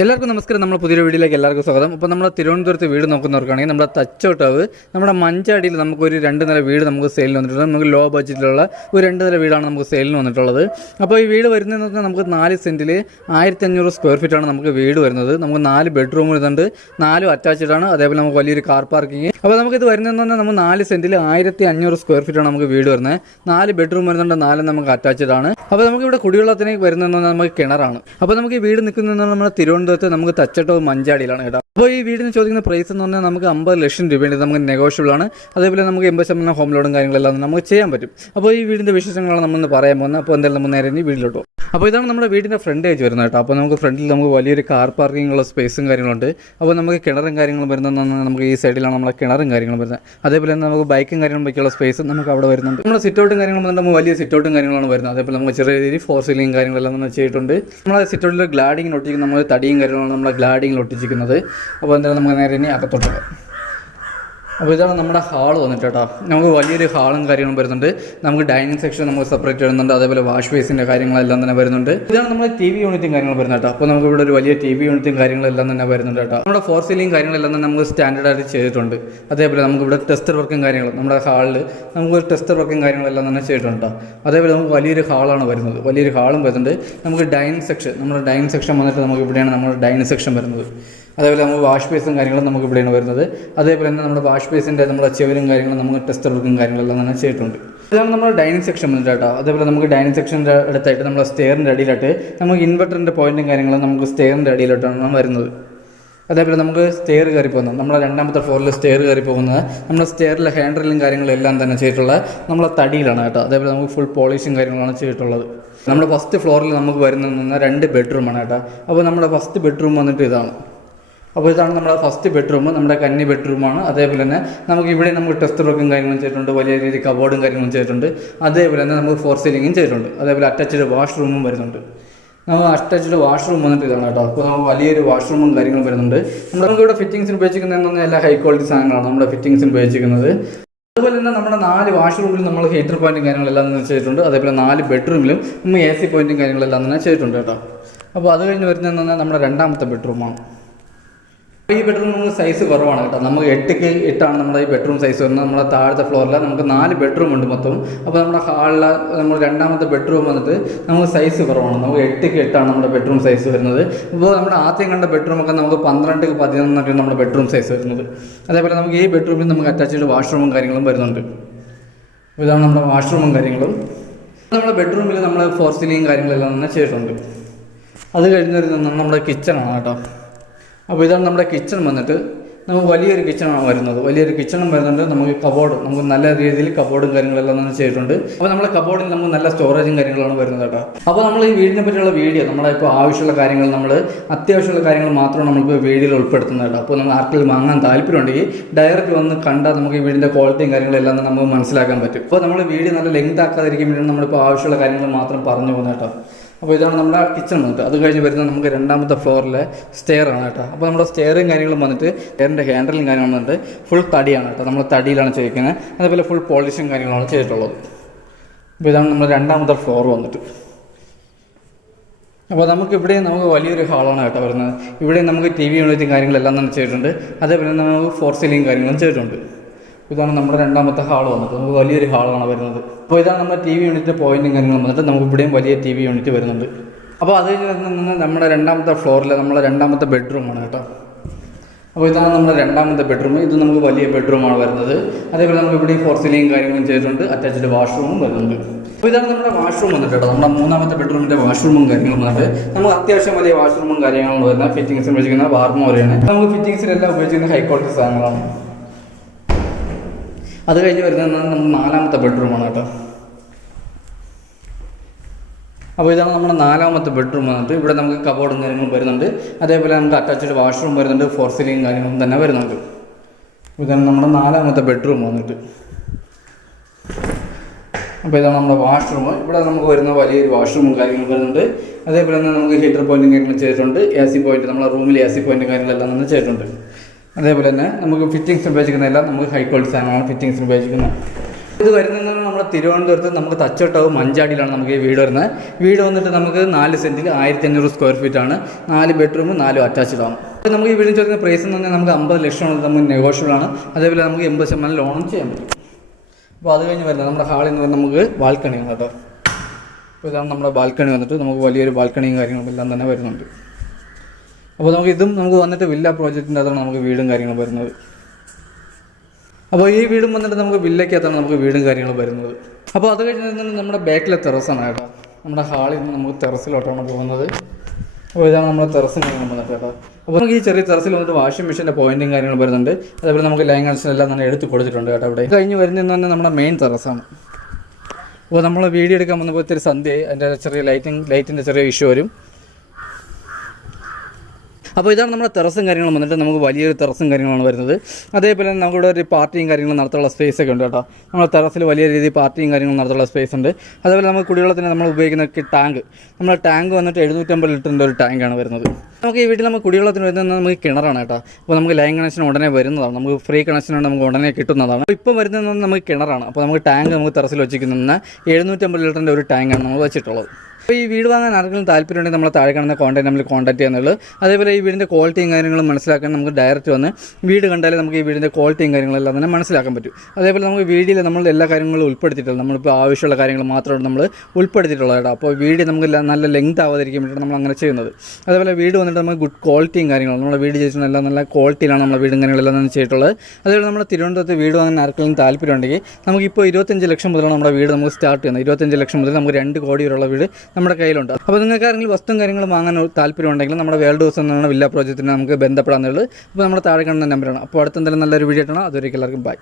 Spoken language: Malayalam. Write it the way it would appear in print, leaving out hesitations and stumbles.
എല്ലാവർക്കും നമസ്കാരം. നമ്മൾ പുതിയൊരു വീഡിയോയിലേക്ക് എല്ലാവർക്കും സ്വാഗതം. അപ്പോൾ നമ്മൾ തിരുവനന്തപുരത്ത് വീട് നോക്കുന്നവർക്കാണെങ്കിൽ നമ്മുടെ തച്ചോട്ടാവ് നമ്മുടെ മഞ്ചാടിയിൽ നമുക്കൊരു 2 നില വീട് നമുക്ക് സെയിലിന് വന്നിട്ടുള്ളത്. നമുക്ക് ലോ ബഡ്ജറ്റിലുള്ള ഒരു 2 നില വീടാണ് നമുക്ക് സെയിലിന് വന്നിട്ടുള്ളത്. അപ്പോൾ ഈ വീട് വരുന്നതെന്ന് പറഞ്ഞാൽ നമുക്ക് 4 സെൻറ്റിൽ 1500 സ്ക്വയർ ഫീറ്റാണ് നമുക്ക് വീട് വരുന്നത്. നമുക്ക് 4 ബെഡ്റൂം വരുന്നുണ്ട്, 4 അറ്റാച്ച്ഡ് ആണ്. അതേപോലെ നമുക്ക് വലിയൊരു കാർ പാർക്കിങ്. അപ്പോൾ നമുക്കിത് വരുന്നതെന്ന് പറഞ്ഞാൽ നമുക്ക് 4 സെൻറ്റിൽ 1500 സ്ക്വയർ ഫീറ്റാണ് നമുക്ക് വീട് വരുന്നത്. 4 ബെഡ്റൂം വരുന്നുണ്ട്, 4 നമുക്ക് അറ്റാച്ച്ഡ് ആണ്. അപ്പോൾ നമുക്കിവിടെ കുടിവെള്ളത്തിന് വരുന്നതെന്ന് പറഞ്ഞാൽ നമുക്ക് കിണറാണ്. അപ്പോൾ നമുക്ക് ഈ വീട് നിൽക്കുന്നത് നമ്മുടെ തിരുവനന്തപുരത്ത് നമുക്ക് തച്ചോട്ടാവ് മഞ്ചാടിയിലാണ് കേട്ടോ. അപ്പോൾ ഈ വീടിന് ചോദിക്കുന്ന പ്രൈസ് എന്ന് പറഞ്ഞാൽ നമുക്ക് 50 ലക്ഷം രൂപയുണ്ട്. നമുക്ക് നെഗോഷ്യബിൾ ആണ്. അതേപോലെ നമുക്ക് 80% ഹോം ലോണും കാര്യങ്ങളെല്ലാം നമുക്ക് ചെയ്യാൻ പറ്റും. അപ്പോൾ ഈ വീടിൻ്റെ വിശേഷങ്ങളാണ് നമ്മൾ പറയാൻ പോകുന്നത്. അപ്പോൾ എന്തായാലും നമ്മൾ നേരെ വീട്ടിലോട്ടോ. അപ്പോൾ ഇതാണ് നമ്മുടെ വീടിൻ്റെ ഫ്രണ്ട് ഏജ് വരുന്നത് കേട്ടോ. അപ്പോൾ നമുക്ക് ഫ്രണ്ടിൽ നമുക്ക് വലിയൊരു കാർ പാർക്കിംഗ് ഉള്ള സ്പേസും കാര്യങ്ങളുണ്ട്. അപ്പോൾ നമുക്ക് കിണറും കാര്യങ്ങളും വരുന്നതെന്ന് നമുക്ക് ഈ സൈഡിലാണ് നമ്മളെ കിണറും കാര്യങ്ങളും വരുന്നത്. അതേപോലെ തന്നെ നമുക്ക് ബൈക്കും കാര്യങ്ങളും വയ്ക്കുള്ള സ്പേസ് നമുക്ക് അവിടെ വരുന്നുണ്ട്. നമ്മുടെ സിറ്റൗട്ടും കാര്യങ്ങളും നമുക്ക് വലിയ സിറ്റൗട്ടും കാര്യങ്ങളാണ് വരുന്നത്. അതേപോലെ നമുക്ക് ചെറിയ രീതിയിൽ 4 സീലിംഗ് കാര്യങ്ങളെല്ലാം നമ്മൾ ചെയ്തിട്ടുണ്ട്. നമ്മളെ സിറ്റൗട്ടിൽ ഗ്ലാഡിങ്ങിന് ഒട്ടിക്കുന്ന നമ്മൾ തടിയും കാര്യങ്ങളാണ് നമ്മളെ ഗ്ലാഡിങ്ങിൽ ഒട്ടിച്ചിരിക്കുന്നത്. അപ്പോൾ എന്തായാലും നമുക്ക് നേരെ ഇനി അകത്തോട്ട്. അപ്പോൾ ഇതാണ് നമ്മുടെ ഹാൾ വന്നിട്ട് കേട്ടോ. നമുക്ക് വലിയൊരു ഹാളും കാര്യങ്ങളും വരുന്നുണ്ട്. നമുക്ക് ഡൈനിങ് സെക്ഷൻ നമുക്ക് സെപ്പറേറ്റ് വരുന്നുണ്ട്. അതേപോലെ വാഷ് ബേസിൻ്റെ കാര്യങ്ങളെല്ലാം തന്നെ വരുന്നുണ്ട്. ഇതാണ് നമ്മുടെ TV യൂണിറ്റും കാര്യങ്ങളും വരുന്നത് കേട്ടോ. അപ്പോൾ നമുക്ക് ഇവിടെ ഒരു വലിയ TV യൂണിറ്റും കാര്യങ്ങളെല്ലാം തന്നെ വരുന്നുണ്ട് കേട്ടോ. നമ്മുടെ 4 സീലിംഗ് കാര്യങ്ങളെല്ലാം തന്നെ നമുക്ക് സ്റ്റാൻഡേർഡായിട്ട് ചെയ്തിട്ടുണ്ട്. അതേപോലെ നമുക്ക് ഇവിടെ ടെസ്റ്റർ വർക്കും കാര്യങ്ങളും നമ്മുടെ ഹാളിൽ നമുക്ക് ടെസ്റ്റർ വർക്കും കാര്യങ്ങളെല്ലാം തന്നെ ചെയ്തിട്ടുണ്ട്. അതേപോലെ നമുക്ക് വലിയൊരു ഹാളാണ് വരുന്നത്. വലിയൊരു ഹാളും വരുന്നുണ്ട്. നമുക്ക് ഡൈനിങ് സെക്ഷൻ, നമ്മുടെ ഡൈനിങ് സെക്ഷൻ വന്നിട്ട് നമുക്ക് ഇവിടെയാണ് നമ്മുടെ ഡൈനിങ് സെക്ഷൻ വരുന്നത്. അതേപോലെ നമുക്ക് വാഷ് ബേസും കാര്യങ്ങളും നമുക്ക് ഇവിടെയാണ് വരുന്നത്. അതേപോലെ തന്നെ നമ്മുടെ വാഷ് ബേസിൻ്റെ നമ്മുടെ ചെവരും കാര്യങ്ങളും നമുക്ക് ടെസ്റ്റർ വർക്കും കാര്യങ്ങളെല്ലാം തന്നെ ചെയ്തിട്ടുണ്ട്. ഇതാണ് നമ്മുടെ ഡൈനിങ് സെക്ഷൻ വന്നിട്ട് കേട്ടോ. അതേപോലെ നമുക്ക് ഡൈനിങ് സെക്ഷൻ്റെ അടുത്തായിട്ട് നമ്മുടെ സ്റ്റെയറിൻ്റെ അടിയിലായിട്ട് നമുക്ക് ഇൻവെർട്ടറിൻ്റെ പോയിൻറ്റും കാര്യങ്ങളും നമുക്ക് സ്റ്റെയറിൻ്റെ അടിയിലോട്ടാണ് വരുന്നത്. അതേപോലെ നമുക്ക് സ്റ്റെയർ കയറി പോകുന്നത് നമ്മുടെ 2ാമത്തെ ഫ്ലോറിൽ സ്റ്റെയർ കയറി പോകുന്നത് നമ്മുടെ സ്റ്റെയറിലെ ഹാൻഡിലും കാര്യങ്ങളെല്ലാം തന്നെ ചെയ്തിട്ടുള്ള നമ്മളെ തടിയിലാണ് കേട്ടോ. അതേപോലെ നമുക്ക് ഫുൾ പോളിഷും കാര്യങ്ങളാണ് ചെയ്തിട്ടുള്ളത്. നമ്മുടെ ഫസ്റ്റ് ഫ്ലോറിൽ നമുക്ക് വരുന്നത് 2 ബെഡ്റൂമാണ് കേട്ടോ. അപ്പോൾ നമ്മുടെ ഫസ്റ്റ് ബെഡ്റൂം വന്നിട്ട് ഇതാണ്. അപ്പോൾ ഇതാണ് നമ്മുടെ ഫസ്റ്റ് ബെഡ്റൂം, നമ്മുടെ കന്നി ബെഡ്റൂമാണ്. അതേപോലെ തന്നെ നമുക്ക് ഇവിടെ നമുക്ക് ടെസ്റ്റ് വർക്കും കാര്യങ്ങളും ചെയ്തിട്ടുണ്ട്. വലിയ രീതിയിൽ കബോർഡും കാര്യങ്ങളും ചെയ്തിട്ടുണ്ട്. അതേപോലെ തന്നെ നമുക്ക് 4 സീലിംഗും ചെയ്തിട്ടുണ്ട്. അതേപോലെ അറ്റാച്ച്ഡ് വാഷ്റൂമും വരുന്നുണ്ട്. നമുക്ക് അറ്റാച്ച്ഡ് വാഷ്റൂം വന്നിട്ട് ഇതാണ് കേട്ടോ. അപ്പോൾ നമുക്ക് വലിയൊരു വാഷ്റൂമും കാര്യങ്ങളും വരുന്നുണ്ട്. നമുക്ക് ഇവിടെ ഫിറ്റിംഗ്സിന് ഉപയോഗിച്ചിരിക്കുന്നതെന്ന് എല്ലാ ഹൈ ക്വാളിറ്റി സാധനങ്ങളാണ് നമ്മുടെ ഫിറ്റിംഗ്സിന് ഉപയോഗിച്ചിരിക്കുന്നത്. അതുപോലെ തന്നെ നമ്മുടെ 4 വാഷ്റൂമിലും നമ്മൾ ഹീറ്റർ പോയിൻറ്റും കാര്യങ്ങളെല്ലാം തന്നെ ചെയ്തിട്ടുണ്ട്. അതേപോലെ 4 ബെഡ്റൂമിലും നമ്മൾ AC പോയിൻറ്റും കാര്യങ്ങളെല്ലാം തന്നെ ചെയ്തിട്ടുണ്ട് കേട്ടോ. അപ്പോൾ അത് കഴിഞ്ഞ് വരുന്നതെന്ന് പറഞ്ഞാൽ നമ്മുടെ 2ാമത്തെ ബെഡ്റൂമാണ്. ഈ ബെഡ്റൂം നമുക്ക് സൈസ് കുറവാണ് കേട്ടോ. നമുക്ക് 8ക്ക് 8 നമ്മുടെ ഈ ബെഡ്റൂം സൈസ് വരുന്നത്. നമ്മുടെ താഴത്തെ ഫ്ലോറിൽ നമുക്ക് 4 ബെഡ്റൂം ഉണ്ട് മൊത്തം. അപ്പോൾ നമ്മുടെ ഹാളിൽ നമ്മൾ 2ാമത്തെ ബെഡ്റൂം വന്നിട്ട് നമുക്ക് സൈസ് കുറവാണ്. നമുക്ക് 8ക്ക് 8 നമ്മുടെ ബെഡ്റൂം സൈസ് വരുന്നത്. ഇപ്പോൾ നമ്മുടെ ആദ്യം കണ്ട ബെഡ്റൂമൊക്കെ നമുക്ക് 12ക്ക് 11 നമ്മുടെ ബെഡ്റൂം സൈസ് വരുന്നത്. അതേപോലെ നമുക്ക് ഈ ബെഡ്റൂമിൽ നമുക്ക് അറ്റാച്ച്ഡ് വാഷ്റൂമും കാര്യങ്ങളും വരുന്നുണ്ട്. ഇതാണ് നമ്മുടെ വാഷ്റൂമും കാര്യങ്ങളും. നമ്മുടെ ബെഡ്റൂമിൽ നമ്മൾ 4 സീലിംഗ് കാര്യങ്ങളെല്ലാം തന്നെ ചെയ്തിട്ടുണ്ട്. അത് കഴിഞ്ഞ് വരുന്നത് നമ്മുടെ കിച്ചണാണ് കേട്ടോ. അപ്പോൾ ഇതാണ് നമ്മുടെ കിച്ചൺ വന്നിട്ട് നമുക്ക് വലിയൊരു കിച്ചണാണ് വരുന്നത്. വലിയൊരു കിച്ചണും വരുന്നുണ്ട്. നമുക്ക് കബോർഡ്, നമുക്ക് നല്ല രീതിയിൽ കബോർഡും കാര്യങ്ങളെല്ലാം തന്നെ ചെയ്തിട്ടുണ്ട്. അപ്പോൾ നമ്മുടെ കബോർഡിൽ നമുക്ക് നല്ല സ്റ്റോറേജും കാര്യങ്ങളാണ് വരുന്നത് കേട്ടോ. അപ്പോൾ നമ്മൾ ഈ വീടിനെ പറ്റിയുള്ള വീഡിയോ നമ്മളിപ്പോൾ ആവശ്യമുള്ള കാര്യങ്ങൾ, നമ്മൾ അത്യാവശ്യമുള്ള കാര്യങ്ങൾ മാത്രമാണ് നമ്മളിപ്പോൾ വീഡിയോയിൽ ഉൾപ്പെടുത്തുന്നത് കേട്ടോ. അപ്പോൾ നമ്മൾ ആർക്കെങ്കിലും വാങ്ങാൻ താല്പര്യമുണ്ടെങ്കിൽ ഡയറക്റ്റ് വന്ന് കണ്ടാൽ നമുക്ക് ഈ വീടിൻ്റെ ക്വാളിറ്റിയും കാര്യങ്ങളെല്ലാം നമുക്ക് മനസ്സിലാക്കാൻ പറ്റും. അപ്പോൾ നമ്മൾ വീഡിയോ നല്ല ലെങ്ത് ആക്കാതിരിക്കാൻ വേണ്ടി നമ്മളിപ്പോൾ ആവശ്യമുള്ള കാര്യങ്ങൾ മാത്രം പറഞ്ഞു പോകുന്നത് കേട്ടോ. അപ്പോൾ ഇതാണ് നമ്മുടെ കിച്ചൺ വന്നിട്ട്. അത് കഴിഞ്ഞ് വരുന്നത് നമുക്ക് 2ാമത്തെ ഫ്ലോറിലെ സ്റ്റെയർ ആണ് കേട്ടോ. അപ്പോൾ നമ്മുടെ സ്റ്റെയറും കാര്യങ്ങളും വന്നിട്ട് സ്റ്റെയറിൻ്റെ ഹാൻഡിലും കാര്യങ്ങളും വന്നിട്ട് ഫുൾ തടിയാണ് കേട്ടോ. നമ്മൾ തടിയിലാണ് ചെയ്യിക്കുന്നത്. അതേപോലെ ഫുൾ പോളിഷും കാര്യങ്ങളാണ് ചെയ്തിട്ടുള്ളത്. അപ്പോൾ ഇതാണ് നമ്മുടെ 2ാമത്തെ ഫ്ലോർ വന്നിട്ട്. അപ്പോൾ നമുക്ക് നമുക്ക് വലിയൊരു ഹാളാണ് കേട്ടോ വരുന്നത്. ഇവിടെ നമുക്ക് TV യൂണിറ്റും കാര്യങ്ങളെല്ലാം തന്നെ ചെയ്തിട്ടുണ്ട്. അതേപോലെ നമുക്ക് 4 സീലിംഗ് കാര്യങ്ങളും ചെയ്തിട്ടുണ്ട്. ഇതാണ് നമ്മുടെ 2ാമത്തെ ഹാൾ വന്നിട്ട്. നമുക്ക് വലിയൊരു ഹാളാണ് വരുന്നത്. അപ്പോൾ ഇതാണ് നമ്മുടെ TV യൂണിറ്റ് പോയിൻറ്റും കാര്യങ്ങളും വന്നിട്ട് നമുക്ക് ഇവിടെയും വലിയ TV യൂണിറ്റ് വരുന്നുണ്ട്. അപ്പോൾ അത് കഴിഞ്ഞ് വരുന്നത് നമ്മുടെ 2ാമത്തെ ഫ്ലോറിൽ നമ്മുടെ 2ാമത്തെ ബെഡ്റൂമാണ് കേട്ടോ. അപ്പോൾ ഇതാണ് നമ്മുടെ 2ാമത്തെ ബെഡ്റൂം. ഇത് നമുക്ക് വലിയ ബെഡ്റൂമാണ് വരുന്നത്. അതേപോലെ നമുക്ക് ഇവിടെ 4 സീലിംഗ് കാര്യങ്ങളും ചെയ്തിട്ടുണ്ട്. അറ്റാച്ച്ഡ് വാഷ്റൂമും വരുന്നുണ്ട്. അപ്പോൾ ഇതാണ് നമ്മുടെ വാഷ്റൂം വന്നിട്ട് കേട്ടോ. നമ്മുടെ 3ാമത്തെ ബെഡ്റൂമിൻ്റെ വാഷ്റൂമും കാര്യങ്ങളും വന്നിട്ട് നമുക്ക് അത്യാവശ്യം വലിയ വാഷ്റൂമും കാര്യങ്ങളും വരുന്ന ഫിറ്റിംഗ്സിന് ഉപയോഗിക്കുന്ന വാർമോരെയാണ്. നമുക്ക് ഫിറ്റിംഗ്സിലെല്ലാം ഉപയോഗിക്കുന്ന ഹൈ ക്വാളിറ്റി സാധനങ്ങളാണ്. അത് കഴിഞ്ഞ് വരുന്നത് നമ്മുടെ 4ാമത്തെ ബെഡ്റൂമാണ് കേട്ടോ. അപ്പോൾ ഇതാണ് നമ്മുടെ 4ാമത്തെ ബെഡ്റൂം വന്നിട്ട്. ഇവിടെ നമുക്ക് കബോർഡും കാര്യങ്ങളും വരുന്നുണ്ട്. അതേപോലെ നമുക്ക് അറ്റാച്ച്ഡ് വാഷ്റൂം വരുന്നുണ്ട്. 4 സീലിംഗ് കാര്യങ്ങളും തന്നെ വരുന്നുണ്ട്. ഇതാണ് നമ്മുടെ 4ാമത്തെ ബെഡ്റൂം വന്നിട്ട്. അപ്പോൾ ഇതാണ് നമ്മുടെ വാഷ്റൂം. ഇവിടെ നമുക്ക് വരുന്ന വലിയൊരു വാഷ്റൂമും കാര്യങ്ങളും വരുന്നുണ്ട്. അതേപോലെ തന്നെ നമുക്ക് ഹീറ്റർ പോയിൻറ്റും കാര്യങ്ങളും ചെയ്തിട്ടുണ്ട്. AC പോയിൻറ്റ്, നമ്മുടെ റൂമിൽ AC പോയിൻറ്റും കാര്യങ്ങളെല്ലാം തന്നെ ചെയ്തിട്ടുണ്ട്. അതേപോലെ തന്നെ നമുക്ക് ഫിറ്റിംഗ്സ് ഉപയോഗിക്കുന്നതെല്ലാം നമുക്ക് ഹൈ ക്വാളിറ്റി സാധനമാണ് ഫിറ്റിംഗ്സിന് ഉപയോഗിക്കുന്നത്. ഇത് വരുന്നതെന്ന് നമ്മുടെ തിരുവനന്തപുരത്ത് നമുക്ക് തച്ചോട്ടാവ് മഞ്ചാടിയിലാണ് നമുക്ക് ഈ വീട് വരുന്നത്. വീട് വന്നിട്ട് നമുക്ക് 4 സെൻറ്റിൽ 1500 സ്ക്വയർ ഫീറ്റ് ആണ്. 4 ബെഡ്റൂം 4 അറ്റാച്ച്ഡ് ആണ്. അപ്പോൾ നമുക്ക് ഈ വീടിന് ചോദിക്കുന്ന പ്രൈസ് എന്ന് പറഞ്ഞാൽ നമുക്ക് 50 ലക്ഷമാണ് നമുക്ക് നെഗോഷ്യബിൾ ആണ്. അതേപോലെ നമുക്ക് 80% ലോണും ചെയ്യാൻ പറ്റും. അപ്പോൾ അത് കഴിഞ്ഞ് വരുന്നത് നമ്മുടെ ഹാളിൽ നിന്ന് നമുക്ക് ബാൽക്കണിയാണ് കേട്ടോ. അപ്പോൾ ഇതാണ് നമ്മുടെ ബാൽക്കണി വന്നിട്ട് നമുക്ക് വലിയൊരു ബാൽക്കണിയും കാര്യങ്ങളും എല്ലാം തന്നെ വരുന്നുണ്ട്. അപ്പോൾ നമുക്ക് വന്നിട്ട് വില്ല പ്രോജക്റ്റിൻ്റെ അകത്താണ് നമുക്ക് വീടും കാര്യങ്ങളും വരുന്നത്. അപ്പോൾ ഈ വീടും വന്നിട്ട് നമുക്ക് വില്ലയ്ക്കകത്താണ് നമുക്ക് വീടും കാര്യങ്ങളും വരുന്നത്. അപ്പോൾ അത് കഴിഞ്ഞ് നമ്മുടെ ബാക്കിലെ ടെറസാണ് കേട്ടോ. നമ്മുടെ ഹാളിൽ നിന്ന് നമുക്ക് ടെറസിലോട്ടാണ് പോകുന്നത്. അപ്പോൾ ഇതാണ് നമ്മുടെ ടെറസും കാര്യങ്ങളും വന്നിട്ട് കേട്ടോ. അപ്പോൾ നമുക്ക് ഈ ചെറിയ ടെറസിൽ വന്നിട്ട് വാഷിംഗ് മെഷീൻ്റെ പോയിൻറ്റും കാര്യങ്ങളും വരുന്നുണ്ട്. അതേപോലെ നമുക്ക് ലൈൻ കണക്ഷൻ എല്ലാം തന്നെ എടുത്ത് കൊടുത്തിട്ടുണ്ട് കേട്ടോ. അവിടെ കഴിഞ്ഞ് വരുന്നതെന്ന് പറഞ്ഞാൽ നമ്മുടെ മെയിൻ ടെറസാണ്. അപ്പോൾ നമ്മൾ വീഡിയോ എടുക്കാൻ വന്നപ്പോൾ ഇത്തിരി സന്ധ്യയായി, അതിൻ്റെ ചെറിയ ലൈറ്റിൻ്റെ ചെറിയ ഇഷ്യൂ വരും. അപ്പോൾ ഇതാണ് നമ്മുടെ ടെറസും കാര്യങ്ങളും വന്നിട്ട് നമുക്ക് വലിയൊരു ടെറസും കാര്യങ്ങളാണ് വരുന്നത്. അതേപോലെ തന്നെ നമുക്കിവിടെ ഒരു പാർട്ടിയും കാര്യങ്ങളും നടത്താനുള്ള സ്പേസ് ഒക്കെ ഉണ്ട് കേട്ടോ. നമ്മുടെ ടെറസിൽ വലിയ രീതിയിൽ പാർട്ടിയും കാര്യങ്ങളും നടത്താനുള്ള സ്പേസ് ഉണ്ട്. അതേപോലെ നമുക്ക് കുടിവെള്ളത്തിന് നമ്മൾ ഉപയോഗിക്കുന്ന ടാങ്ക്, നമ്മുടെ ടാങ്ക് വന്നിട്ട് 750 ലിറ്ററിൻ്റെ ഒരു ടാങ്കാണ് വരുന്നത്. നമുക്ക് ഈ വീട്ടിൽ നമുക്ക് കുടിവെള്ളത്തിന് വരുന്നത് നമുക്ക് കിണറാണ് കേട്ടോ. അപ്പോൾ നമുക്ക് ലൈൻ കണക്ഷൻ ഉടനെ വരുന്നതാണ്, നമുക്ക് ഫ്രീ കണക്ഷനാണ് നമുക്ക് ഉടനെ കിട്ടുന്നതാണ്. അപ്പോൾ ഇപ്പം വരുന്നത് നമുക്ക് കിണറാണ്. അപ്പോൾ നമുക്ക് ടാങ്ക് നമുക്ക് ടെറസിൽ വെച്ചിരിക്കുന്ന 750 ലിറ്ററിൻ്റെ ഒരു ടാങ്കാണ് നമ്മൾ വെച്ചിട്ടുള്ളത്. അപ്പോൾ ഈ വീട് വാങ്ങാൻ ആർക്കെങ്കിലും താല്പര്യമുണ്ടെങ്കിൽ നമ്മളെ താഴെ കാണുന്ന കോൺടാക്ട് നമ്പറിൽ കോൺടാക്ട് ചെയ്യാന്നുള്ളത്. അതേപോലെ ഈ വീടിൻ്റെ ക്വാളിറ്റിയും കാര്യങ്ങളും മനസ്സിലാക്കാൻ നമുക്ക് ഡയറക്റ്റ് വന്ന് വീട് കണ്ടാലേ നമുക്ക് ഈ വീടിൻ്റെ ക്വാളിറ്റിയും കാര്യങ്ങളെല്ലാം തന്നെ മനസ്സിലാക്കാൻ പറ്റും. അതേപോലെ നമുക്ക് വീഡിയോയിൽ നമ്മൾ എല്ലാ കാര്യങ്ങളും ഉൾപ്പെടുത്തിയിട്ടുള്ളത്, നമ്മളിപ്പോൾ ആവശ്യമുള്ള കാര്യങ്ങൾ മാത്രമാണ് നമ്മൾ ഉൾപ്പെടുത്തിയിട്ടുള്ളത് കേട്ടോ. അപ്പോൾ വീഡിയോ നമുക്ക് നല്ല ലെങ്ത് ആവാതിരിക്കാൻ വേണ്ടിയിട്ട് നമ്മൾ അങ്ങനെ ചെയ്യുന്നത്. അതേപോലെ വീട് വന്നിട്ട് നമുക്ക് ഗുഡ് ക്വാളിറ്റിയും കാര്യങ്ങളും നമ്മുടെ വീട് ചെയ്തിട്ടുള്ള നല്ല ക്വാളിറ്റിയിലാണ് നമ്മുടെ വീടും കാര്യങ്ങളെല്ലാം തന്നെ ചെയ്തിട്ടുള്ളത്. അതേപോലെ നമ്മുടെ തിരുവനന്തപുരത്ത് വീട് വാങ്ങാൻ ആർക്കെങ്കിലും താല്പര്യമുണ്ടെങ്കിൽ നമുക്കിപ്പോൾ 25 ലക്ഷം മുതലാണ് നമ്മുടെ വീട് നമുക്ക് സ്റ്റാർട്ട് ചെയ്യുന്നത്. 25 ലക്ഷം മുതൽ നമുക്ക് 2 കോടി വരെയുള്ള വീട് നമ്മുടെ കയ്യിലുണ്ട്. അപ്പോൾ നിങ്ങൾക്ക് ആരെങ്കിലും വസ്തുവും കാര്യങ്ങളും വാങ്ങാൻ താല്പര്യമുണ്ടെങ്കിൽ നമ്മുടെ വേൾഡ് ഹൗസ് എന്ന വില്ല പ്രോജക്റ്റിനെ നമുക്ക് ബന്ധപ്പെടാന്നുള്ളത്. അപ്പോൾ നമ്മുടെ താഴെ കാണുന്ന നമ്പറാണ്. അപ്പോൾ അടുത്തെന്തായാലും നല്ലൊരു വീഡിയോ ആണ്. അതുവരെയ്ക്ക് എല്ലാവർക്കും ബൈ.